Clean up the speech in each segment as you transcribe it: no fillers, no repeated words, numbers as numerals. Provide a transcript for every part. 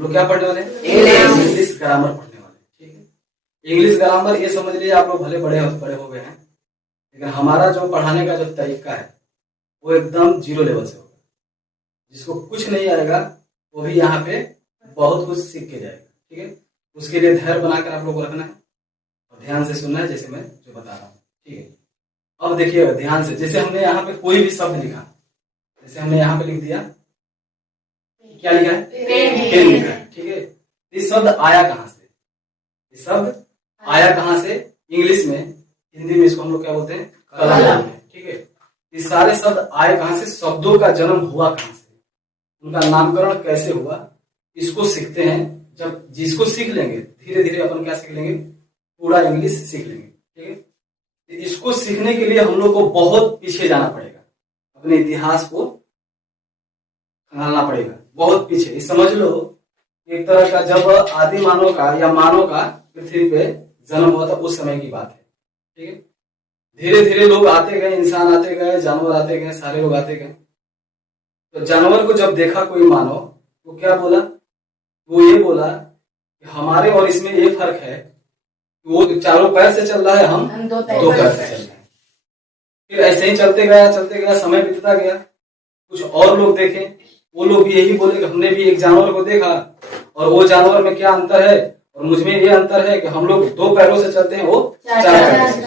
लोग क्या पढ़ने वाले हैं? इंग्लिश ग्रामर पढ़ने वाले हैं। ठीक है, इंग्लिश ग्रामर ये समझ लीजिए आप लोग भले बड़े हो गए हैं, लेकिन हमारा जो पढ़ाने का जो तरीका है वो एकदम जीरो लेवल से होगा। जिसको कुछ नहीं आएगा वो भी यहाँ पे बहुत कुछ सीख के जाएगा। ठीक है, उसके लिए धैर्य बनाकर आप लोग को रखना है और ध्यान से सुनना है, जैसे मैं जो बता रहा हूँ। ठीक है, अब देखिएगा ध्यान से, जैसे हमने यहाँ पे कोई भी शब्द लिखा, जैसे हमने यहाँ पे लिख दिया, क्या लिखा है? पेन लिखा है। ठीक है, इस शब्द आया कहाँ से? इस शब्द आया कहाँ से? इंग्लिश में, हिंदी में इसको हम लोग क्या बोलते हैं? कलम। ठीक है, ये सारे शब्द आए कहाँ से? शब्दों का जन्म हुआ कहाँ से, उनका नामकरण कैसे हुआ, इसको सीखते हैं। जब जिसको सीख लेंगे धीरे धीरे अपन क्या सीख लेंगे? पूरा इंग्लिश सीख लेंगे। ठीक है, इसको सीखने के लिए हम लोग को बहुत पीछे जाना पड़ेगा, अपने इतिहास को खंगालना पड़ेगा बहुत पीछे। ये समझ लो एक तरह का जब आदि मानव का या मानव का पृथ्वी पे जन्म हुआ था उस समय की बात है। ठीक है, धीरे धीरे लोग आते गए, इंसान आते गए, जानवर आते गए, सारे लोग आते गए। तो जानवर को जब देखा कोई मानव, तो क्या बोला? वो ये बोला कि हमारे और इसमें ये फर्क है, वो चारों पैर से चल रहा है, हम दो पैर से चल रहे हैं। फिर ऐसे ही चलते गया, समय बीतता गया। कुछ और लोग देखे, वो लोग भी यही बोले कि हमने भी एक जानवर को देखा और वो जानवर में क्या अंतर है और मुझ में ये अंतर है कि हम लोग दो पैरों से चलते हैं, वो चार पैरों से।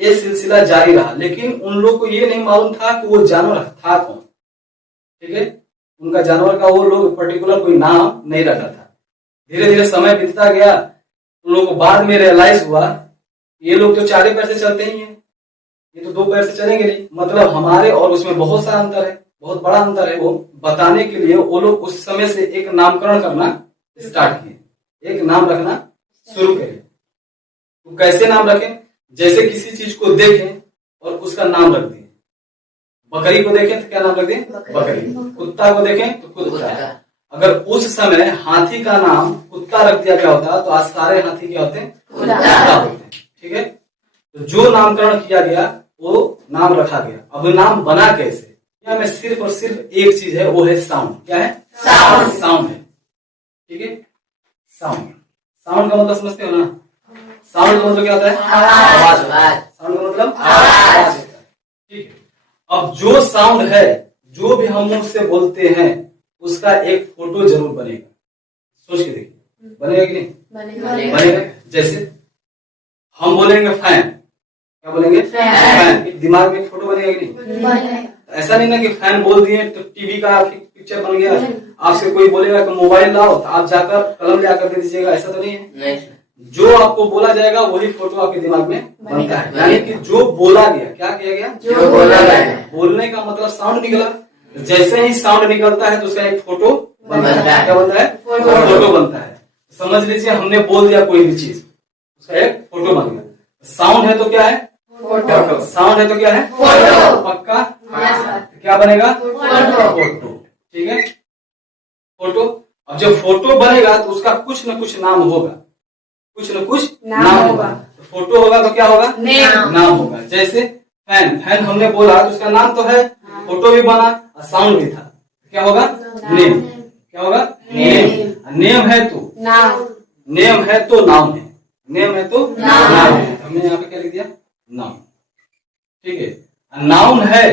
ये सिलसिला जारी रहा, लेकिन उन लोग को ये नहीं मालूम था कि वो जानवर था कौन। ठीक है, उनका जानवर का वो लोग पर्टिकुलर कोई नाम नहीं रखा था। धीरे धीरे समय बीतता गया, उन लोगों को बाद में रियलाइज हुआ ये लोग तो चारे पैर से चलते ही हैं, ये तो दो पैर से चलेंगे नहीं, मतलब हमारे और उसमें बहुत सारा अंतर है, बहुत बड़ा अंतर है। वो बताने के लिए वो लोग उस समय से एक नामकरण करना स्टार्ट किए, एक नाम रखना शुरू करें। तो कैसे नाम रखें? जैसे किसी चीज को देखें और उसका नाम रख दें। बकरी को देखें तो क्या नाम रख दें? बकरी। कुत्ता को देखें तो कुत्ता। अगर उस समय हाथी का नाम कुत्ता रख दिया गया होता तो आज सारे हाथी क्या होते हैं? कुत्ता होते हैं। ठीक है, तो जो नामकरण किया गया वो नाम रखा गया। अब नाम बना कैसे? यहाँ में सिर्फ और सिर्फ एक चीज है, वो है साउंड। क्या है? साउंड है। ठीक है, साउंड। साउंड का मतलब समझते हो ना? साउंड का मतलब क्या होता है? आवाज। साउंड का मतलब आवाज होता है। ठीक है, अब जो साउंड है, जो भी हम मुंह से बोलते हैं, उसका एक फोटो जरूर बनेगा। सोच के देखिए, बनेगा कि नहीं? बनेगा। जैसे हम बोलेंगे फैन, क्या बोलेंगे? फैन। दिमाग में फोटो बनेगा कि नहीं? ऐसा नहीं ना कि फैन बोल दिए तो टीवी का पिक्चर बन गया। आपसे कोई बोलेगा कि मोबाइल लाओ तो आप जाकर कलम ले आकर दे दीजिएगा, ऐसा तो नहीं है। जो आपको बोला जाएगा वही फोटो आपके दिमाग में बनता है। यानी कि जो बोला गया, क्या किया गया? जो बोला गया। बोलने का मतलब साउंड निकला, जैसे ही साउंड निकलता है तो उसका एक फोटो बनता है। क्या बनता है? फोटो बनता है। समझ लीजिए हमने बोल दिया कोई भी चीज, उसका एक फोटो बन गया। साउंड है तो क्या है? फोटो। साउंड है तो क्या है? फोटो। पक्का? क्या बनेगा? फोटो। ठीक है, फोटो। अब जब फोटो बनेगा तो उसका कुछ न कुछ नाम होगा, कुछ न कुछ नाम होगा। तो फोटो होगा तो क्या होगा? नाम होगा। जैसे फैन, फैन हमने बोला तो उसका नाम तो है, फोटो भी बना और साउंड भी था, क्या होगा? नेम। क्या होगा? नेम। नेम है तो नाम, नेम है तो नाम है, नेम है तो नाम है। हमने यहाँ पे क्या लिख दिया? नाम। ठीक है, नाउन है,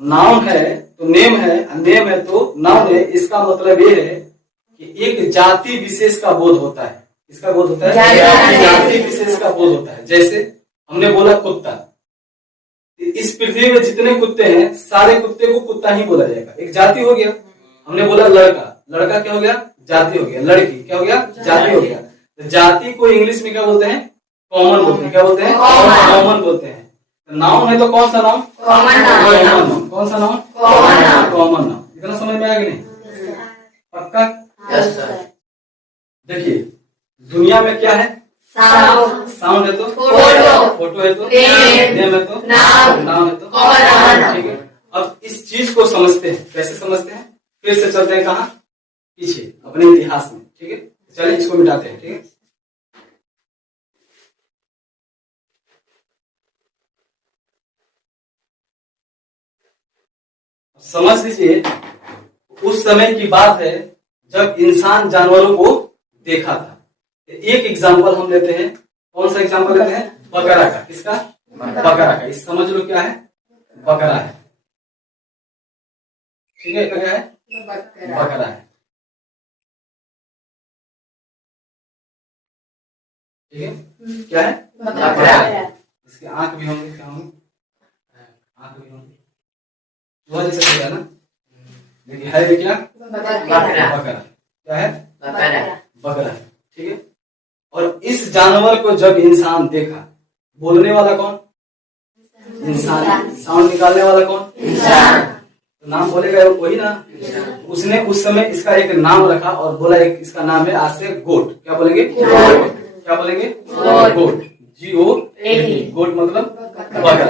नाउन है तो नेम है, नेम है तो नाउन है। इसका मतलब ये है कि एक जाति विशेष का बोध होता है। इसका बोध होता है, जाति विशेष का बोध होता है। जैसे हमने बोला कुत्ता, इस पृथ्वी में जितने कुत्ते हैं सारे कुत्ते को कुत्ता ही बोला जाएगा, एक जाति हो गया। हमने बोला लड़का, लड़का क्या हो गया? जाति हो गया। लड़की क्या हो गया? जाति हो गया। तो जाति को इंग्लिश में क्या बोलते हैं? कॉमन बोलते हैं। क्या बोलते हैं? कॉमन बोलते हैं। नाउन है तो कौन सा नाउन? Common noun. कौन सा नाउन? Common noun. इतना समझ में आया कि नहीं? पक्का? देखिए दुनिया में क्या है? साउंड। साउंड है तो फोटो, फोटो है तो नेम है तो नाम है तो कॉमन। ठीक है, अब इस चीज को समझते हैं। कैसे समझते हैं? फिर से चलते हैं कहाँ? पीछे अपने इतिहास में। ठीक है, चलिए इसको मिटाते हैं। ठीक है, समझ लीजिए उस समय की बात है जब इंसान जानवरों को देखा था। एक एग्जाम्पल हम लेते हैं, कौन सा एग्जाम्पल लेते हैं? बकरा का। किसका? बकरा का। इस समझ लो क्या है? बकरा है। ठीक है, क्या है? बकरा है। ठीक है, क्या है? बकरा। इसके आंख भी होंगे, क्या होंगे? आंख भी होंगे, वह जैसे होगा ना। देखिए है ये क्या? बकरा। क्या है? बकरा है। ठीक है, और इस जानवर को जब इंसान देखा, बोलने वाला कौन? इंसान। साउंड निकालने वाला कौन? इंसान। तो नाम बोलेगा वही ना। उसने उस समय इसका एक नाम रखा और बोला एक इसका नाम है आज से गोट। क्या बोलेंगे? क्या बोलेंगे? गोट। GOAT। गोट मतलब बकरा।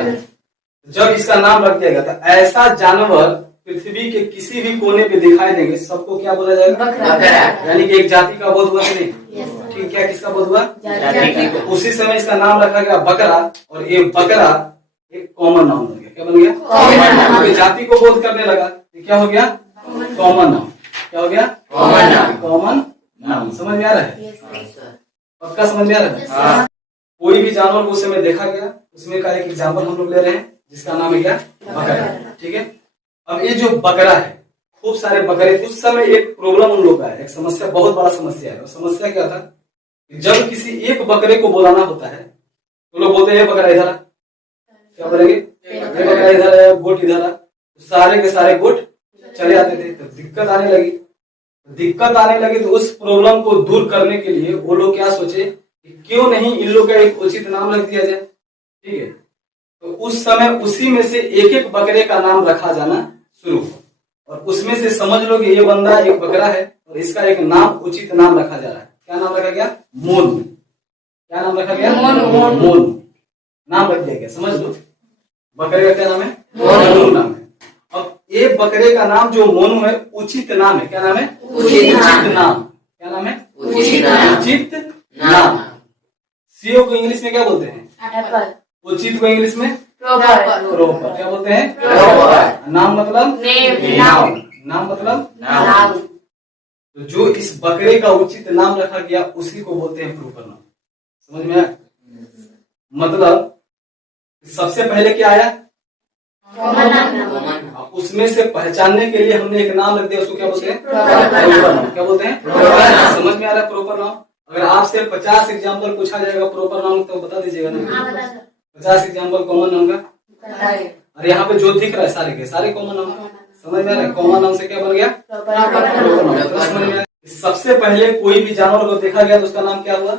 जब इसका नाम रख दिया गया था, ऐसा जानवर पृथ्वी के किसी भी कोने पे दिखाई देंगे, सबको क्या बोला जाएगा? बकरा। यानी कि एक जाति का बोध हुआ कि नहीं? ठीक, क्या किसका बोध हुआ? तो उसी समय इसका नाम रखा गया बकरा, और ये बकरा एक कॉमन नाउन बन गया। क्या बन गया? जाति को बोध करने लगा, क्या हो गया? Common noun. क्या हो गया? Common noun. समझ में आ रहा है? पक्का समझ में आ रहा है? कोई भी जानवर को उस समय देखा गया, उसमें का एक एग्जाम्पल हम लोग ले रहे हैं जिसका नाम है क्या? बकरा। ठीक है, अब ये जो बकरा है, खूब सारे बकरे, उस समय एक प्रॉब्लम उन लोग का है, एक समस्या, बहुत बड़ा समस्या है। और समस्या क्या था? जब किसी एक बकरे को बुलाना होता है तो लोग बोलते हैं बकरा इधर आ। क्या बोलेंगे? बकरा इधर है, गोट इधर आ। सारे के सारे गोट चले आते थे। तो दिक्कत आने लगी तो उस प्रॉब्लम को दूर करने के लिए वो लोग क्या सोचे कि क्यों नहीं इन लोग का एक उचित नाम रख दिया जाए। ठीक है, तो उस समय उसी में से एक एक बकरे का नाम रखा जाना शुरू हुआ, और उसमें से समझ लो कि ये बंदा एक बकरा है और इसका एक नाम, उचित नाम रखा जा रहा है। क्या नाम रखा गया? मोनू। क्या नाम रखा गया? मोनू नाम रख दिया गया। समझ लो, बकरे का क्या नाम है? मोनू नाम है। अब एक बकरे का नाम जो मोनू है, उचित नाम है। क्या नाम है? उचित नाम। क्या नाम है? उचित नाम। CO को इंग्लिश में क्या बोलते हैं? उचित को इंग्लिश में प्रॉपर। क्या बोलते हैं? नाम मतलब नाम मतलब नाम। तो जो इस बकरे का उचित नाम रखा गया उसी को बोलते हैं प्रॉपर नाम। समझ में आया? मतलब सबसे पहले क्या आया? उसमें से पहचानने के लिए हमने एक नाम रख दिया, उसको क्या बोलते हैं? प्रॉपर नाम। क्या बोलते हैं? समझ में आ रहा है? प्रॉपर नाम। अगर आपसे 50 एग्जाम्पल पूछा जाएगा प्रॉपर नाम तो बता दीजिएगा ना। 50 एग्जाम्पल कॉमन नाम का। और यहाँ पे जो दिख रहा है सारे के सारे कॉमन नाम। समझ में आ रहा है? कॉमन नाम से क्या बन गया? प्रॉपर नाम। तो समझ में आया? सबसे पहले कोई भी जानवर को देखा गया तो उसका नाम क्या हुआ?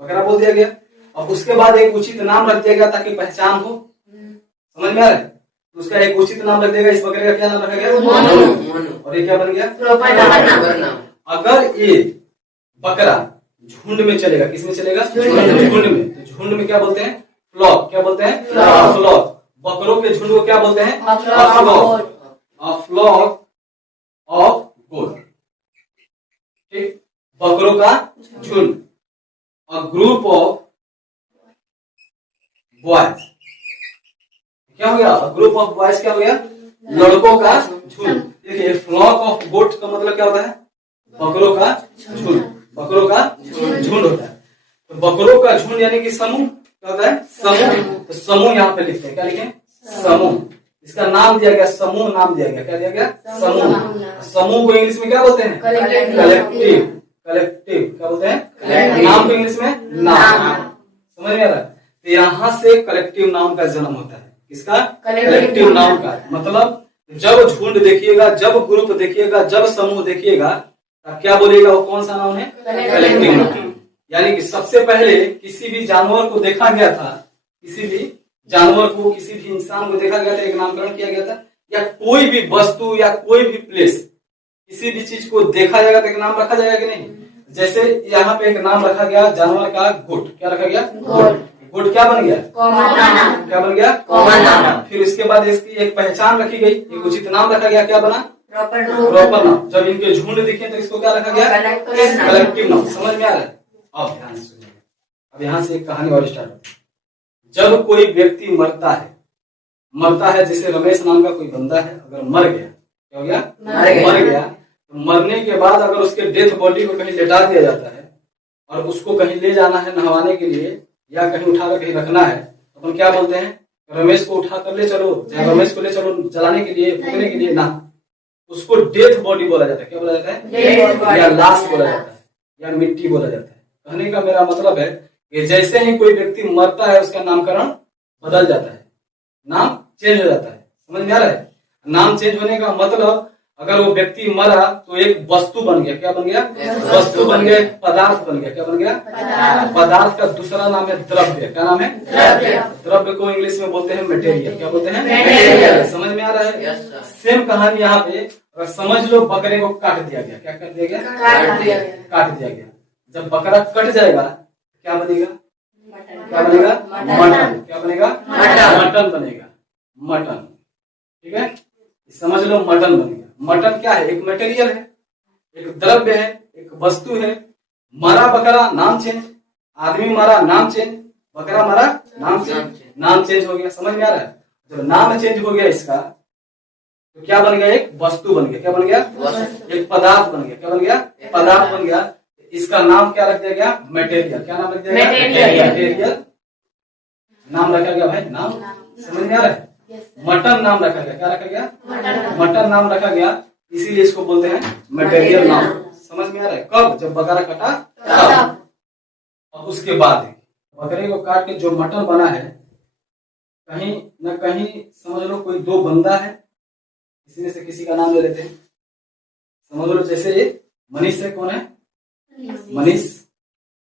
बकरा बोल दिया गया। और उसके बाद एक उचित नाम रख दिया गया ताकि पहचान हो। समझ में आ रहा है? तो उसका एक उचित नाम रख देगा। इस बकरे का क्या नाम रखा गया? मोनू। और ये क्या बन गया? अगर ये बकरा झुंड में चलेगा, किसमें चलेगा? झुंड में। तो झुंड में क्या बोलते हैं? फ्लॉक। क्या बोलते हैं? फ्लॉक। बकरों के झुंड को क्या बोलते हैं? Flock of goat. ठीक, बकरों का झुंड। और ग्रुप ऑफ बॉयज। क्या हो गया? ग्रुप ऑफ बॉयज क्या हो गया? लड़कों का झुंड। देखिए, फ्लॉक ऑफ गोट का मतलब क्या होता है? बकरों का झुंड। बकरों का झुंड होता है। तो बकरों का झुंड यानी कि समूह। क्या होता है? समूह। तो समूह यहाँ पे लिखते हैं, क्या लिखें? समूह। इसका नाम दिया गया, समूह नाम दिया गया। क्या दिया गया? समूह। समूह को इंग्लिश में क्या बोलते हैं? कलेक्टिव। कलेक्टिव क्या बोलते हैं? नाम को इंग्लिश में नाम। समझ में आ रहा है? तो यहाँ से कलेक्टिव नाम का जन्म होता है। किसका? कलेक्टिव नाम का। मतलब जब झुंड देखिएगा, जब ग्रुप देखिएगा, जब समूह देखिएगा, तब क्या बोलेगा? वो कौन सा नाम है? कलेक्टिव नाम। यानी कि सबसे पहले किसी भी जानवर को देखा गया था, किसी भी जानवर को, किसी भी इंसान को देखा गया था, एक नामकरण किया गया था। या कोई भी वस्तु या कोई भी प्लेस, किसी भी चीज को देखा जाएगा तो एक नाम रखा जाएगा कि नहीं? जैसे यहाँ पे एक नाम रखा गया जानवर का, गोट। क्या रखा गया? गोट क्या बन गया? क्या बन गया? कॉमन नाम। फिर इसके बाद इसकी एक पहचान रखी गई, एक उचित नाम रखा गया। क्या बना? प्रॉपर नाम। जब इनके झुंड दिखे तो इसको क्या रखा गया? कलेक्टिव नाम। समझ में आ रहा है? अब ध्यान से सुनिए। अब यहाँ से एक कहानी और स्टार्ट होती है। जब कोई व्यक्ति मरता है, जैसे रमेश नाम का कोई बंदा है, अगर मर गया, क्या हो गया? मर गया। तो मरने के बाद अगर उसके डेथ बॉडी को कहीं लेटा दिया जाता है और उसको कहीं ले जाना है नहवाने के लिए या कहीं उठाकर कहीं रखना है, तो अपन क्या बोलते हैं, रमेश को उठाकर ले चलो, चाहे रमेश को ले चलो जलाने के लिए, फूकने के लिए ना, उसको डेथ बॉडी बोला जाता है। क्या बोला जाता है? या लाश बोला जाता है या मिट्टी बोला जाता है। कहने का मेरा मतलब है कि जैसे ही कोई व्यक्ति मरता है उसका नामकरण बदल जाता है, नाम चेंज हो जाता है। समझ में आ रहा है? नाम चेंज होने का मतलब अगर वो व्यक्ति मरा तो एक वस्तु बन गया। क्या बन गया? वस्तु बन गया, पदार्थ बन गया। क्या बन गया? पदार्थ का दूसरा नाम है द्रव्य। क्या नाम है? द्रव्य को इंग्लिश में बोलते हैं मटेरियल। क्या बोलते हैं? समझ में आ रहा है? सेम कहानी यहाँ पे, अगर समझ लो बकरे को काट दिया गया। क्या कर दिया गया? काट दिया गया। जब बकरा कट जाएगा क्या बनेगा? क्या बनेगा? मटन। क्या बनेगा? मटन बनेगा। मटन, ठीक है, समझ लो मटन बनेगा। मटन क्या है? एक मटेरियल है, एक द्रव्य है, एक वस्तु है। मरा बकरा, नाम चेंज। आदमी मरा, नाम चेंज। बकरा मरा, नाम चेंज। नाम चेंज हो गया। समझ में आ रहा है? जब नाम चेंज हो गया इसका तो क्या बन गया? एक वस्तु बन गया। क्या बन गया? एक पदार्थ बन गया। क्या बन गया? पदार्थ बन गया। इसका नाम क्या रख दिया गया? मटेरियल। क्या नाम रख दिया गया? मटेरियल नाम रखा गया भाई, नाम। समझ में आ रहा है? मटन नाम रखा गया। क्या रखा गया? मटन नाम रखा गया, इसीलिए इसको बोलते हैं मटेरियल नाम। समझ में आ रहा है? कब? जब बकरा कटा तब। और उसके बाद बकरे को काट के जो मटन बना है, कहीं न कहीं समझ लो कोई दो बंदा है, किसी में से किसी का नाम ले लेते हैं। समझ लो जैसे मनीष है, कौन है? मनीष।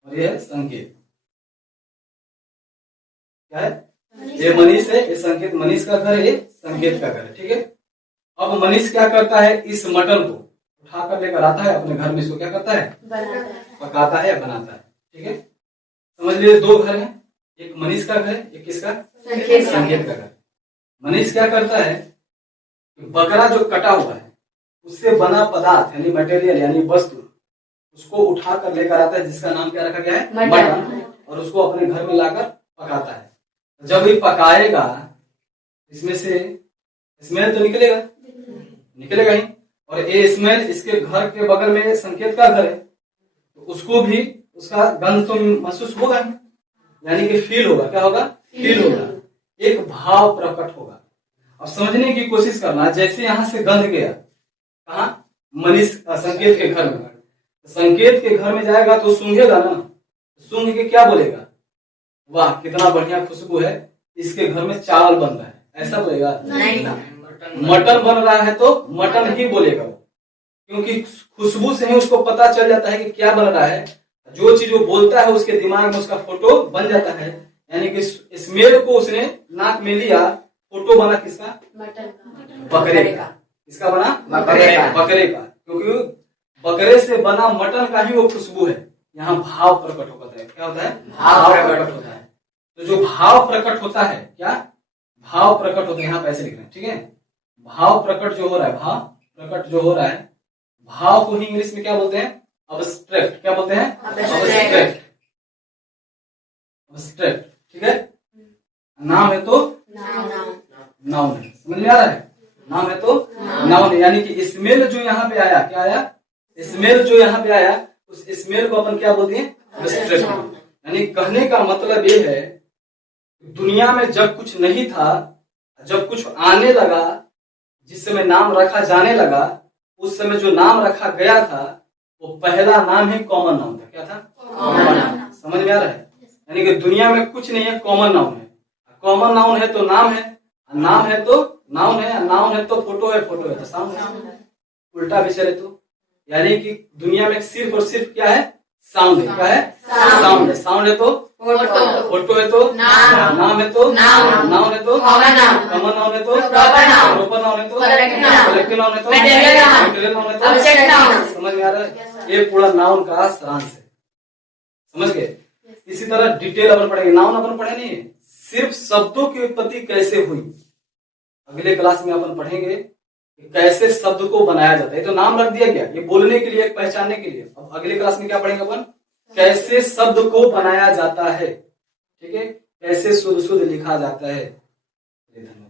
और ये है संकेत। क्या है? ये मनीष है, ये संकेत। मनीष का घर है, ये संकेत का घर है। ठीक है। अब मनीष क्या करता है? इस मटन को उठाकर लेकर आता है अपने घर में, इसको क्या करता है? पकाता है या बनाता है। ठीक है। समझ लीजिए दो घर हैं, एक मनीष का घर, एक किसका? संकेत का घर। मनीष क्या करता है? बकरा जो कटा हुआ है उससे बना पदार्थ यानी मटेरियल यानी वस्तु, उसको उठाकर लेकर आता है, जिसका नाम क्या रखा गया है? मटन। और उसको अपने घर में लाकर पकाता है। जब ये पकाएगा इसमें से स्मेल तो निकलेगा ही। और ये स्मेल इसके घर के बगल में संकेत का घर है, तो उसको भी उसका गंध तो महसूस होगा ही, यानी कि फील होगा। क्या होगा? फील होगा। एक भाव प्रकट होगा। अब समझने की कोशिश करना, जैसे यहां से गंध गया कहा? मनीष संकेत के घर में। संकेत के घर में जाएगा तो सूंघेगा ना, सूंघ के क्या बोलेगा? वाह कितना बढ़िया खुशबू है, इसके घर में चावल बन रहा है, ऐसा बोलेगा? नहीं। मटन बन रहा है तो मटन ही बोलेगा वो, क्योंकि खुशबू से ही उसको पता चल जाता है कि क्या बन रहा है। जो चीज वो बोलता है उसके दिमाग में उसका फोटो बन जाता है, यानी कि स्मेल को उसने नाक में लिया, फोटो बना किसका? बकरे का। किसका बना? बकरे का। क्योंकि बकरे से बना मटन का ही वो खुशबू है। यहाँ भाव प्रकट होता है। क्या होता है? भाव प्रकट होता है। तो जो भाव प्रकट होता है, क्या भाव प्रकट होता है, यहाँ पैसे लिख रहे हैं। ठीक है। भाव प्रकट जो हो रहा है, भाव प्रकट जो हो रहा है, भाव को ही इंग्लिश में क्या बोलते हैं? अब्स्ट्रैक्ट। क्या बोलते हैं? अब्स्ट्रैक्ट। अब्स्ट्रैक्ट। ठीक है। नाम है तो नाउन है। समझ में आ रहा है? नाम है तो नाउन है, यानी कि स्मेल जो यहाँ पे आया, क्या आया? स्मेल जो यहाँ पे आया, उस स्मेल को अपन क्या बोलते हैं? अब्स्ट्रैक्ट। यानी कहने का मतलब ये है, दुनिया में जब कुछ नहीं था, जब कुछ आने लगा, जिस समय नाम रखा जाने लगा, उस समय जो नाम रखा गया था वो पहला नाम ही कॉमन नाउन था। क्या था? Common noun. समझ में आ रहा है? यानी कि दुनिया में कुछ नहीं है, कॉमन नाउन है। कॉमन नाउन है तो नाम है, नाम है तो नाउन है, नाउन है तो फोटो है, फोटो है तो साउंड है। उल्टा भी चले तो, यानी कि दुनिया में सिर्फ और सिर्फ क्या है? साउंड है। क्या है? साउंड है। साउंड है तो फोटो है तो नाम है तो नाउन है तो कॉमन नाउन है तो प्रॉपर नाउन है तो कलेक्टिव नाउन है तो मटेरियल नाउन है तो। समझ में आ रहा है? ये पूरा नाउन का सारांश है। समझ गए? इसी तरह डिटेल अपन पढ़ेंगे। नाउन अपन पढ़े नहीं, सिर्फ शब्दों की उत्पत्ति कैसे हुई अगले क्लास में अपन पढ़ेंगे कि कैसे शब्द को बनाया जाता है। तो नाम रख दिया गया ये बोलने के लिए, पहचानने के लिए। अब अगले क्लास में क्या पढ़ेंगे अपन? कैसे शब्द को बनाया जाता है। ठीक है। कैसे शुद्ध शुद्ध लिखा जाता है। धन्यवाद।